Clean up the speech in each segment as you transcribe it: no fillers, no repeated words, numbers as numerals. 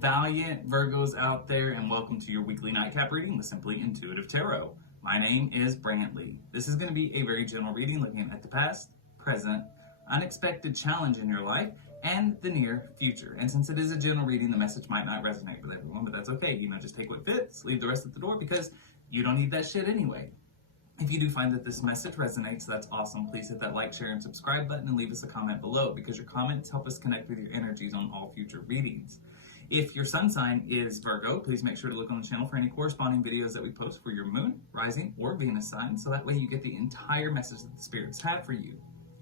valiant Virgos out there, and welcome to your weekly nightcap reading with Simply Intuitive Tarot. My name is Brantley. This is going to be a very general reading looking at the past, present, unexpected challenge in your life, and the near future. And since it is a general reading, the message might not resonate with everyone, but that's okay. Just take what fits, leave the rest at the door, because you don't need that shit anyway. If you do find that this message resonates, that's awesome. Please hit that like, share, and subscribe button and leave us a comment below, because your comments help us connect with your energies on all future readings. If your sun sign is Virgo, please make sure to look on the channel for any corresponding videos that we post for your moon, rising, or Venus sign, so that way you get the entire message that the spirits have for you.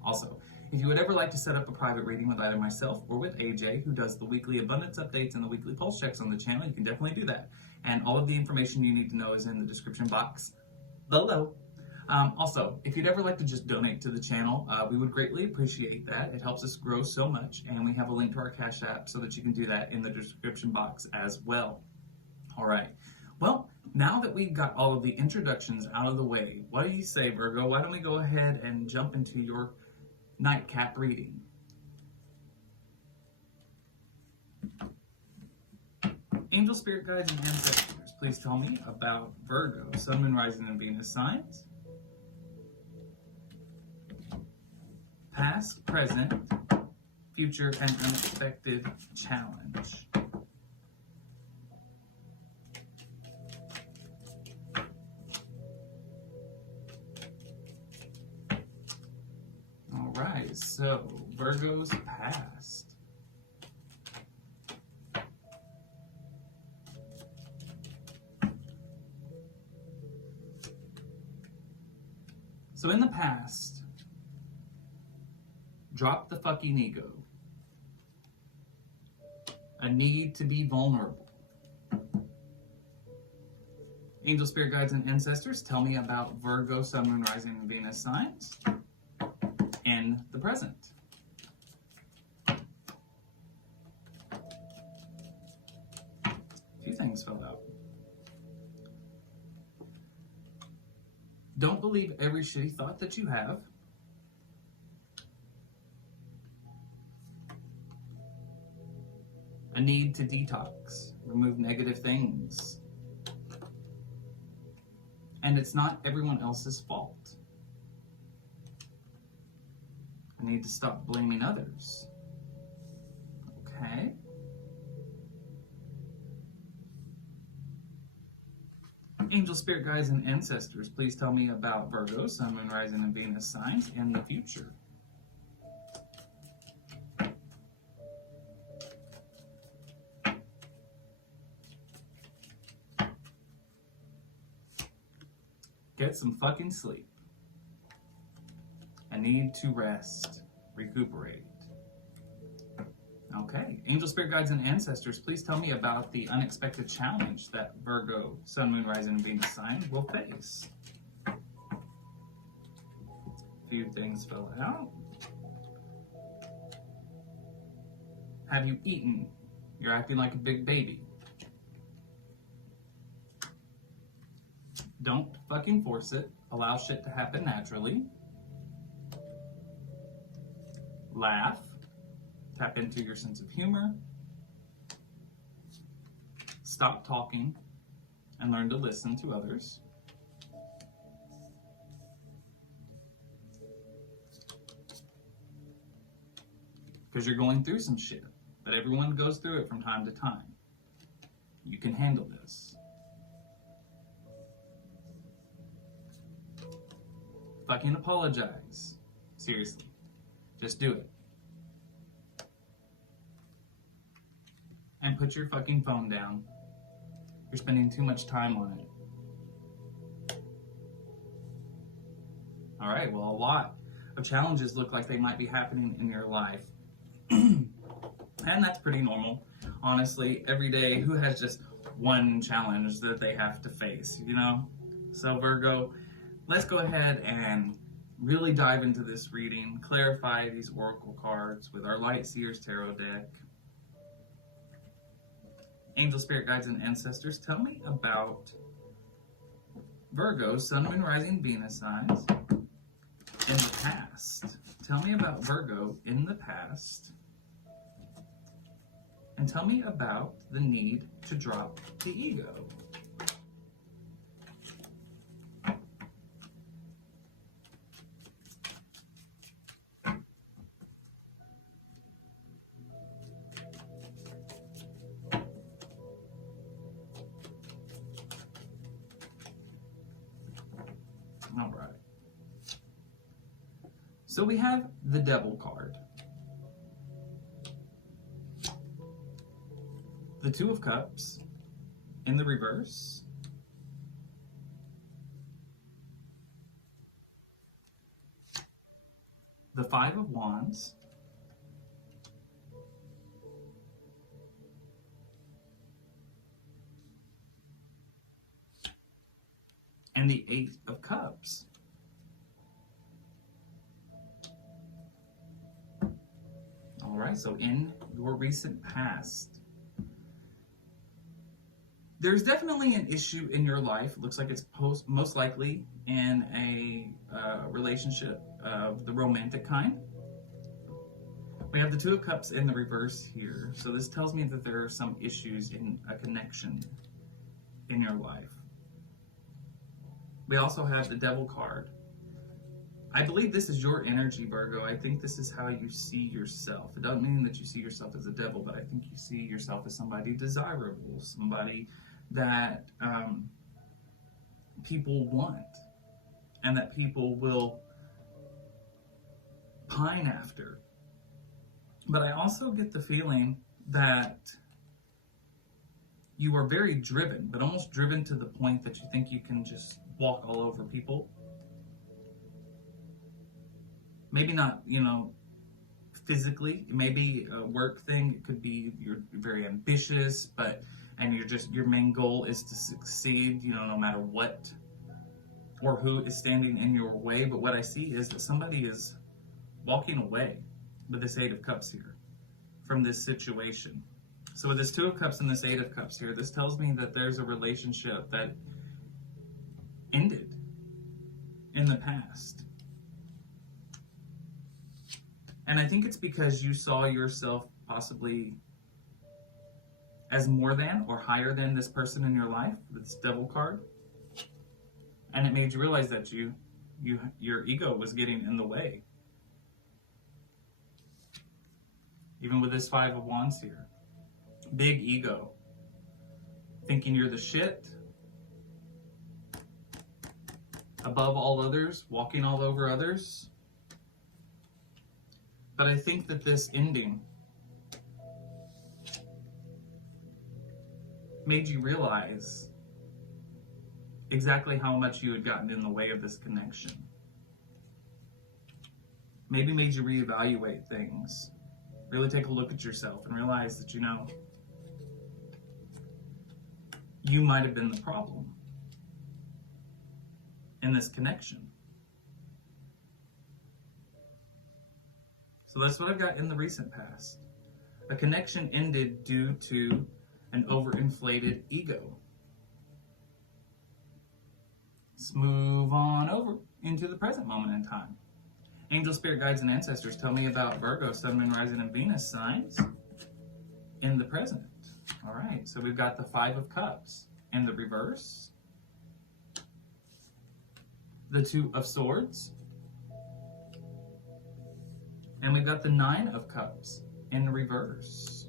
Also, if you would ever like to set up a private reading with either myself or with AJ, who does the weekly abundance updates and the weekly pulse checks on the channel, you can definitely do that. And all of the information you need to know is in the description box below. Also, if you'd ever like to just donate to the channel, we would greatly appreciate that. It helps us grow so much, and we have a link to our Cash App so that you can do that in the description box as well. All right. Well, now that we've got all of the introductions out of the way, what do you say, Virgo? Why don't we go ahead and jump into your nightcap reading? Angel, spirit guides, and ancestors, please tell me about Virgo, Sun, Moon, Rising, and Venus signs. Past, present, future, and unexpected challenge. All right, so Virgo's past. So in the past, drop the fucking ego. A need to be vulnerable. Angel, spirit guides, and ancestors, tell me about Virgo, Sun, Moon, Rising, and Venus signs in the present. A few things fell out. Don't believe every shitty thought that you have. A need to detox, remove negative things. And it's not everyone else's fault. I need to stop blaming others. Okay. Angel, spirit guides, and ancestors, please tell me about Virgo, Sun, Moon, Rising, and Venus signs in the future. Get some fucking sleep. I need to rest, recuperate. Okay, Angel, spirit guides, and ancestors, please tell me about the unexpected challenge that Virgo, Sun, Moon, Rising, and Venus signs will face. A few things fell out. Have you eaten? You're acting like a big baby. Don't fucking force it. Allow shit to happen naturally. Laugh. Tap into your sense of humor. Stop talking and learn to listen to others. Because you're going through some shit, but everyone goes through it from time to time. You can handle this. Fucking apologize. Seriously. Just do it. And put your fucking phone down. You're spending too much time on it. Alright, well, a lot of challenges look like they might be happening in your life. And that's pretty normal. Honestly, every day, who has just one challenge that they have to face, you know? So Virgo, let's go ahead and really dive into this reading, clarify these oracle cards with our Light Seers Tarot deck. Angel, spirit guides, and ancestors, tell me about Virgo, Sun, Moon, Rising, Venus signs in the past. Tell me about Virgo in the past and tell me about the need to drop the ego. All right. So we have the Devil card, the Two of Cups in the reverse, the Five of Wands, and the Eight of Cups. All right, so in your recent past, there's definitely an issue in your life. It looks like it's most likely in a relationship of the romantic kind. We have the Two of Cups in the reverse here. So this tells me that there are some issues in a connection in your life. We also have the Devil card. I believe this is your energy, Virgo. I think this is how you see yourself. It doesn't mean that you see yourself as a devil, but I think you see yourself as somebody desirable, somebody that people want and that people will pine after. But I also get the feeling that you are very driven, but almost driven to the point that you think you can just walk all over people. Maybe not, physically. It may be a work thing. It could be you're very ambitious, and your main goal is to succeed, no matter what or who is standing in your way. But what I see is that somebody is walking away with this Eight of Cups here from this situation. So with this Two of Cups and this Eight of Cups here, this tells me that there's a relationship that ended in the past. And I think it's because you saw yourself possibly as more than or higher than this person in your life, this Devil card. And it made you realize that your ego was getting in the way. Even with this Five of Wands here. Big ego. Thinking you're the shit. Above all others, walking all over others. But I think that this ending made you realize exactly how much you had gotten in the way of this connection. Maybe made you reevaluate things. Really take a look at yourself and realize that, you might have been the problem in this connection. So that's what I've got in the recent past. A connection ended due to an overinflated ego. Let's move on over into the present moment in time. Angel, spirit guides, and ancestors, tell me about Virgo, Sun, Moon, Rising, and Venus signs in the present. All right, so we've got the Five of Cups in the reverse, the Two of Swords, and we've got the Nine of Cups in the reverse.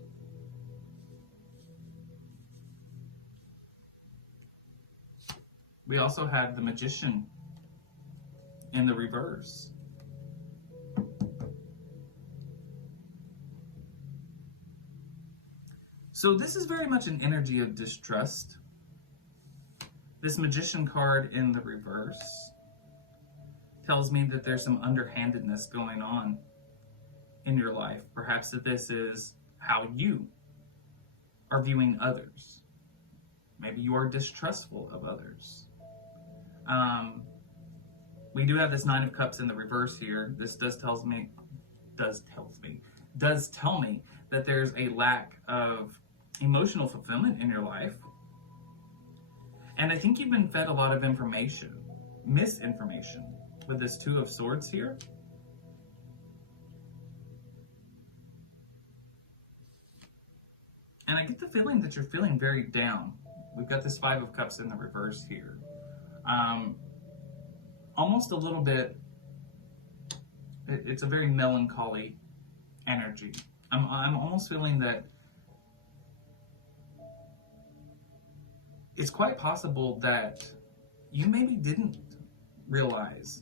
We also have the Magician in the reverse. So this is very much an energy of distrust. This Magician card in the reverse tells me that there's some underhandedness going on in your life. Perhaps that this is how you are viewing others. Maybe you are distrustful of others. We do have this Nine of Cups in the reverse here. This does tell me that there's a lack of emotional fulfillment in your life. And I think you've been fed a lot of information, misinformation, with this Two of Swords here. And I get the feeling that you're feeling very down. We've got this Five of Cups in the reverse here. Almost a little bit, it's a very melancholy energy. I'm almost feeling that it's quite possible that you maybe didn't realize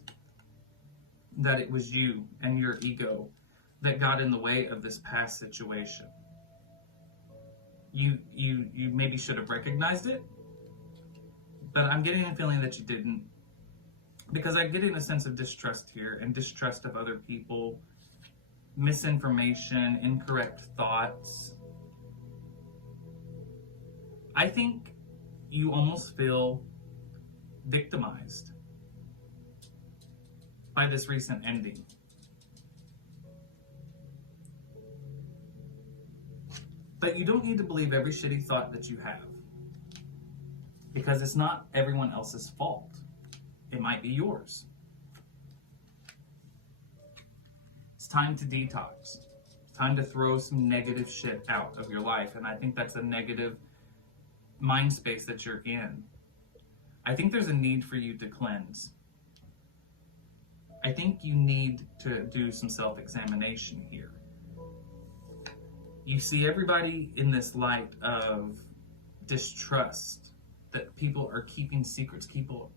that it was you and your ego that got in the way of this past situation. You maybe should have recognized it, but I'm getting a feeling that you didn't, because I'm getting a sense of distrust here, and distrust of other people, misinformation, incorrect thoughts. I think you almost feel victimized by this recent ending. But you don't need to believe every shitty thought that you have, because it's not everyone else's fault. It might be yours. It's time to detox. It's time to throw some negative shit out of your life, and I think that's a negative mind space that you're in. I think there's a need for you to cleanse. I think you need to do some self-examination here. You see everybody in this light of distrust, that people are keeping secrets, people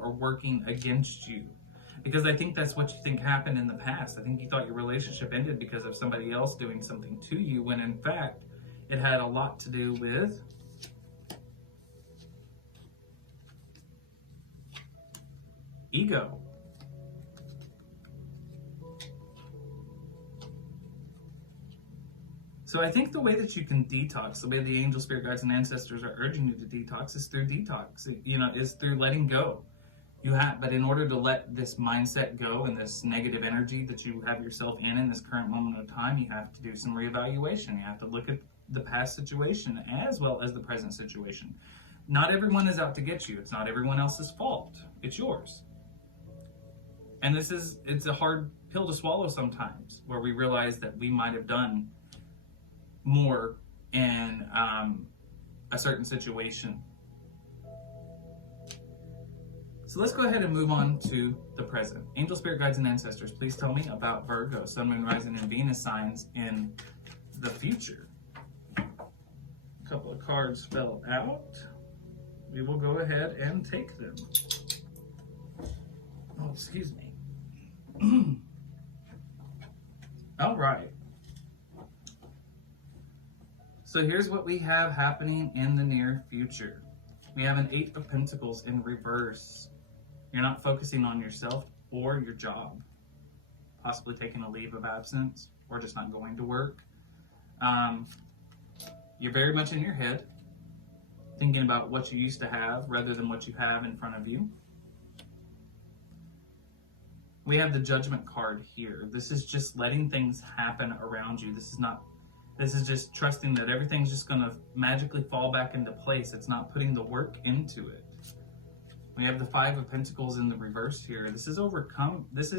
are working against you. Because I think that's what you think happened in the past. I think you thought your relationship ended because of somebody else doing something to you, when in fact it had a lot to do with ego. So I think the way that you can detox, the way the angel, spirit guides, and ancestors are urging you to detox, is through detox. Is through letting go. But in order to let this mindset go and this negative energy that you have yourself in this current moment of time, you have to do some reevaluation. You have to look at the past situation as well as the present situation. Not everyone is out to get you. It's not everyone else's fault. It's yours. And it's a hard pill to swallow sometimes, where we realize that we might have done more in a certain situation. So let's go ahead and move on to the present. Angel, spirit guides, and ancestors, please tell me about Virgo, Sun, Moon, Rising, and Venus signs in the future. A couple of cards fell out. We will go ahead and take them. Oh, excuse me. All right. So here's what we have happening in the near future. We have an Eight of Pentacles in reverse. You're not focusing on yourself or your job. Possibly taking a leave of absence or just not going to work. You're very much in your head, thinking about what you used to have rather than what you have in front of you. We have the Judgment card here. This is just letting things happen around you. This is just trusting that everything's just going to magically fall back into place. It's not putting the work into it. We have the Five of Pentacles in the reverse here. This is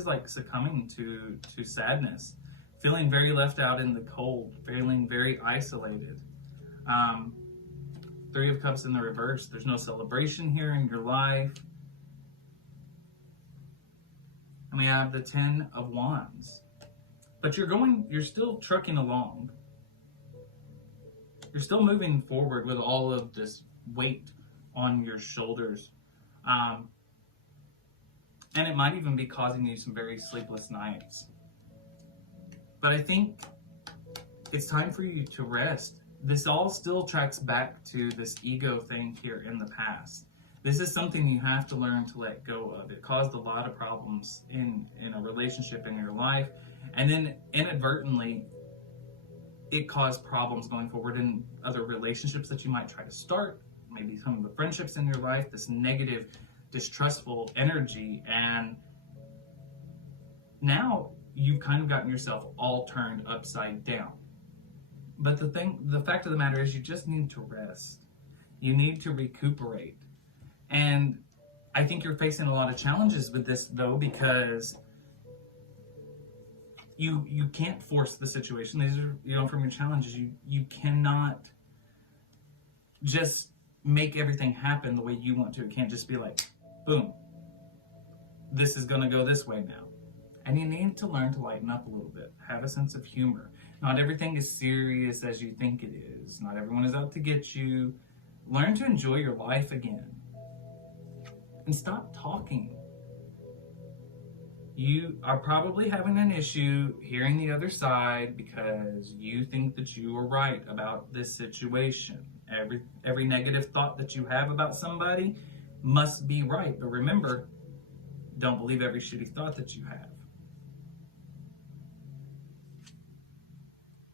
like succumbing to sadness, feeling very left out in the cold, feeling very isolated. Three of Cups in the reverse. There's no celebration here in your life. And we have the Ten of Wands. But you're still trucking along. You're still moving forward with all of this weight on your shoulders. And it might even be causing you some very sleepless nights. But I think it's time for you to rest. This all still tracks back to this ego thing here in the past. This is something you have to learn to let go of. It caused a lot of problems in a relationship in your life. And then inadvertently, it caused problems going forward in other relationships that you might try to start. Maybe some of the friendships in your life, this negative, distrustful energy. And now you've kind of gotten yourself all turned upside down. But the fact of the matter is, you just need to rest. You need to recuperate. And I think you're facing a lot of challenges with this, though, because you can't force the situation. These are, from your challenges. You cannot just make everything happen the way you want to. It can't just be like, boom, this is going to go this way now. And you need to learn to lighten up a little bit. Have a sense of humor. Not everything is serious as you think it is. Not everyone is out to get you. Learn to enjoy your life again. And stop talking. You are probably having an issue hearing the other side because you think that you are right about this situation. Every negative thought that you have about somebody must be right. But remember, don't believe every shitty thought that you have.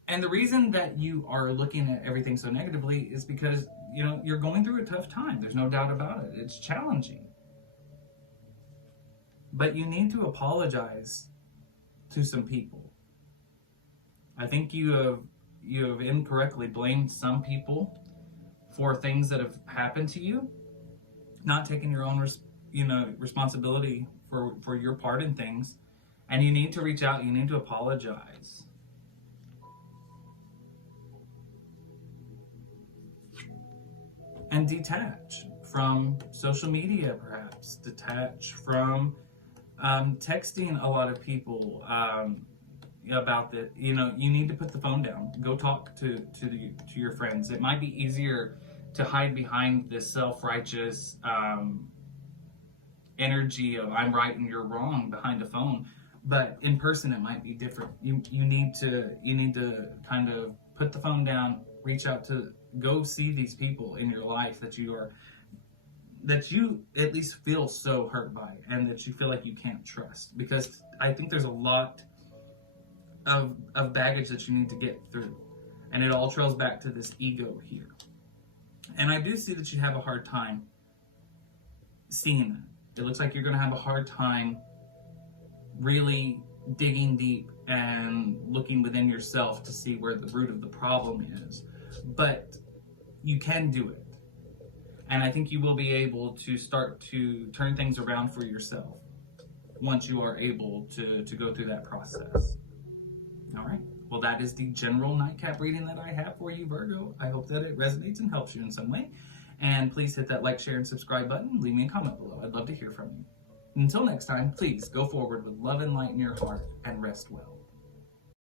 And the reason that you are looking at everything so negatively is because, you're going through a tough time. There's no doubt about it. It's challenging. But you need to apologize to some people. I think you have incorrectly blamed some people for things that have happened to you, not taking your own responsibility for your part in things. And you need to reach out. You need to apologize. And detach from social media, perhaps. Detach from texting a lot of people about that. You need to put the phone down. Go talk to your friends. It might be easier to hide behind this self-righteous energy of I'm right and you're wrong behind a phone. But in person, it might be different. You need to kind of put the phone down, reach out to, go see these people in your life that you at least feel so hurt by, and that you feel like you can't trust. Because I think there's a lot of baggage that you need to get through, and it all trails back to this ego here. And I do see that you have a hard time seeing that. It looks like you're going to have a hard time really digging deep and looking within yourself to see where the root of the problem is. But you can do it. And I think you will be able to start to turn things around for yourself once you are able to go through that process. All right. Well, that is the general nightcap reading that I have for you, Virgo. I hope that it resonates and helps you in some way. And please hit that like, share, and subscribe button. Leave me a comment below. I'd love to hear from you. Until next time, please go forward with love and light in your heart and rest well.